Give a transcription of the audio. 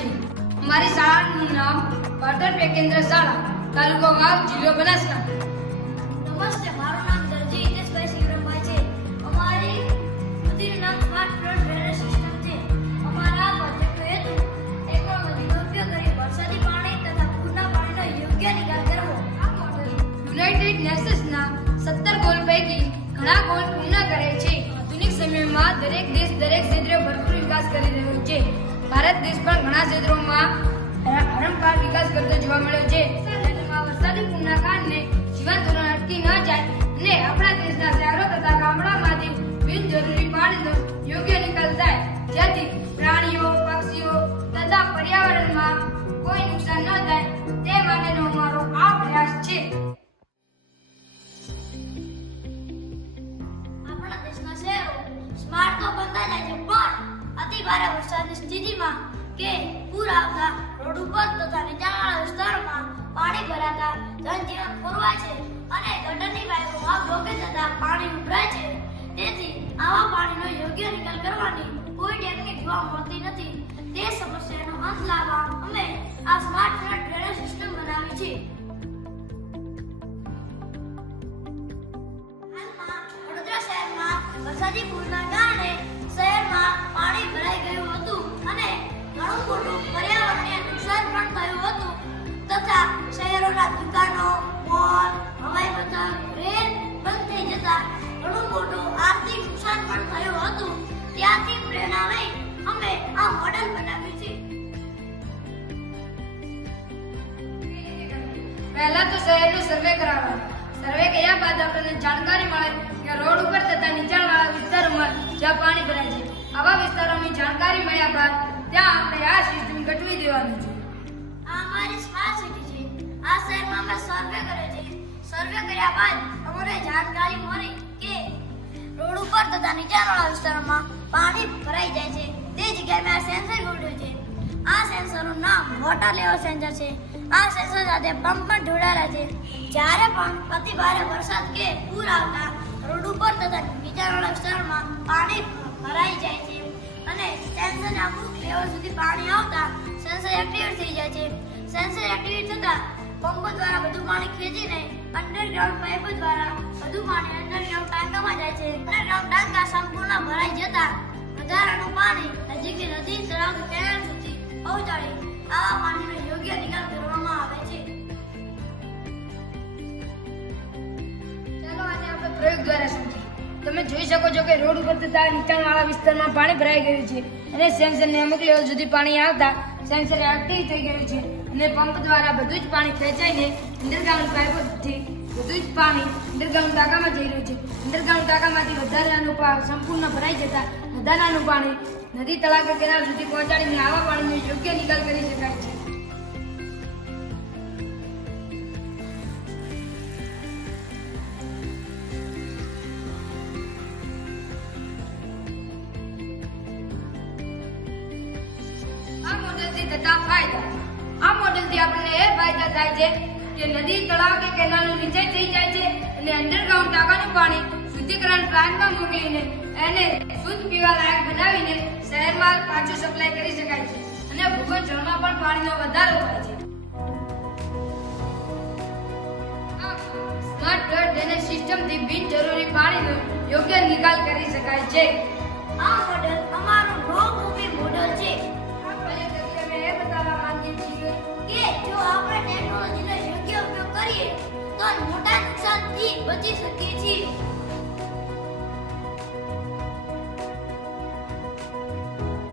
છે। અમારી શાળાનું નામ પાટણ કેન્દ્ર શાળા, તાલુકો વાવ, જિલ્લો બનાસકાંઠા। નમસ્તે, મારું નામ દરજી હિતેશભાઈ શિવરામભાઈ છે। અમારી નદીનું નામ સ્માર્ટ ફ્લડ ડ્રેનેજ સિસ્ટમ છે। અમારા પ્રોજેક્ટનો હેતુ ટેકનોલોજીનો ઉપયોગ કરી વરસાદી પાણી તથા પૂરના પાણીનો યોગ્ય નિકાલ કરવો। આ મોડેલ યુનાઇટેડ નેશન્સના 17 ગોલ પૈકી ઘણા ગોલ પૂર્ણ કરે છે। આધુનિક સમયમાં દરેક દેશ દરેક ક્ષેત્રે ભરપૂર વિકાસ કરી રહ્યો છે। ભારત દેશ પણ ઘણા ક્ષેત્રોમાં હરણફાળ વિકાસ કરતો જોવા મળ્યો છે। રાજ્યમાં વરસાદી પૂરના કારણે જીવન ધોરણ અટકી ન જાય અને આપણા દેશના શહેરો તથા ગામડામાંથી બિનજરૂરી પાણીનો યોગ્ય નિકાલ થાય, જેથી પ્રાણીઓ, પક્ષીઓ તથા પર્યાવરણમાં કોઈ નુકસાન ન થાય, તે માટેનો અમારો આ પ્રયાસ છે। આપણા દેશના શહેરો સ્માર્ટ તો બનતા જાય છે, પણ અતિ ભારે વરસાદની સ્થિતિમાં કે પૂર આવતા રોડ ઉપર તથા નીચાણવાળા વિસ્તારોમાં પાણી ભરાતા જનજીવન ખોરવાય છે અને ગટરની પાઇપોમાં બ્લોકેજ થતા પાણી ઉભરાય છે। તેથી આવા પાણીનો યોગ્ય નિકાલ કરવાની કોઈ ટેકનિક જોવા મળતી નથી। તે સમસ્યાનો અંત લાવવા અમે આ સ્માર્ટ ફ્લડ ડ્રેનેજ સિસ્ટમ બનાવી છે। હાલમાં વડોદરા શહેરમાં વરસાદી પૂરના કારણે શહેરમાં પાણી ભરાઈ ગયું હતું અને ઘણું મોટું પર્યાવરણને નુકસાન પણ થયું હતું તથા શહેરોના દુકાનો, મોલ, હવાઈ મથક, રેલ બંધ થઈ જતા ઘણું મોટું આર્થિક નુકસાન પણ થયું હતું। ત્યાંથી પ્રેરણા લઈ અમે આ મોડેલ બનાવ્યું છે। પહેલા તો શહેરનો સર્વે કરાવવાનો। સર્વે કર્યા બાદ આપણને જાણકારી મળે કે રોડ ઉપર તથા નીચાણવાળા વિસ્તારોમાં જ્યાં પાણી ભરાય છે, આવા વિસ્તારોની જાણકારી મળ્યા બાદ ત્યાં આપણે આ સિસ્ટમ ગોઠવી દેવાનું છે। આ અમારી સ્માર્ટ સિટી છે। આ શહેરમાં અમે સર્વે કર્યો છે। સર્વે કર્યા બાદ અમને જાણકારી મળી કે રોડ ઉપર તથા નીચાણવાળા વિસ્તારોમાં પાણી ભરાઈ જાય છે, તે જગ્યાએ મેં આ સેન્સર ગોઠવ્યું છે। આ સેન્સરનું નામ વોટર લેવલ સેન્સર છે। આ સેન્સર સાથે પંપ પણ જોડાયેલા છે। જ્યારે પણ અતિ ભારે વરસાદ કે પૂર આવતા રોડ ઉપર તથા નીચાણવાળા વિસ્તારોમાં પાણી ભરાઈ જાય છે અને સેન્સરના અમુક લેવલ સુધી પાણી આવતા સેન્સર એક્ટિવેટ થઈ જાય છે। સેન્સર એક્ટિવેટ થતાં પંપ દ્વારા બધું પાણી ખેંચીને અંડરગ્રાઉન્ડ પાઇપ દ્વારા બધું પાણી અંડરગ્રાઉન્ડ ટાંકામાં જાય છે। અંડરગ્રાઉન્ડ ટાંકા સંપૂર્ણ ભરાઈ જતાં વધારાનું પાણી નજીકની નદી, તળાવ કે કેનાલ સુધી પહોંચાડી આવા પાણીનો યોગ્ય નિકાલ કરવામાં આવે છે। ચાલો આજે આપણે પ્રયોગ દ્વારા સમજીએ। તમે જોઈ શકો છો કે રોડ ઉપર તથા નીચાણવાળા વિસ્તારમાં પાણી ભરાઈ ગયું છે અને સેન્સરને અમુક લેવલ સુધી પાણી આવતા સેન્સર એક્ટિવ થઈ ગયું છે અને પંપ દ્વારા બધું જ પાણી ખેંચાઈને અંડરગ્રાઉન્ડ પાઇપથી બધું જ પાણી અંડરગ્રાઉન્ડ ટાંકામાં જઈ રહ્યું છે। અંડરગ્રાઉન્ડ ટાંકામાંથી વધારાનું સંપૂર્ણ ભરાઈ જતા વધારાનું પાણી નદી, તળાવ કે કેનાલ સુધી પહોંચાડીને આવા પાણીનો યોગ્ય નિકાલ કરી શકાય છે। આ મોડેલથી થતા ફાયદા। આ મોડેલથી આપણને એ ફાયદા થાય છે કે નદી, તળાવ કે કેનાલનું નીચે થઈ જાય છે અને અંડરગ્રાઉન્ડ ટાંકાનું પાણી શુદ્ધિકરણ પ્લાન્ટમાં મોકલીને એને શુદ્ધ પીવા લાયક બનાવીને શહેરમાં પાછું સપ્લાય કરી શકાય છે અને ભૂગર્ભ જળમાં પણ પાણીનો વધારો થાય છે। આ સ્માર્ટ ફ્લડ ડ્રેનેજ સિસ્ટમથી બિનજરૂરી પાણીનો યોગ્ય નિકાલ કરી શકાય છે। આ મોડેલ અમારું નો મૂવી મોડેલ છે। આ પ્રયોગથી અમે એ બતાવવા માંગીએ છીએ કે જો આપણે ટેકનોલોજીનો યોગ્ય ઉપયોગ કરીએ તો મોટા નુકસાનથી બચી શકીએ છીએ।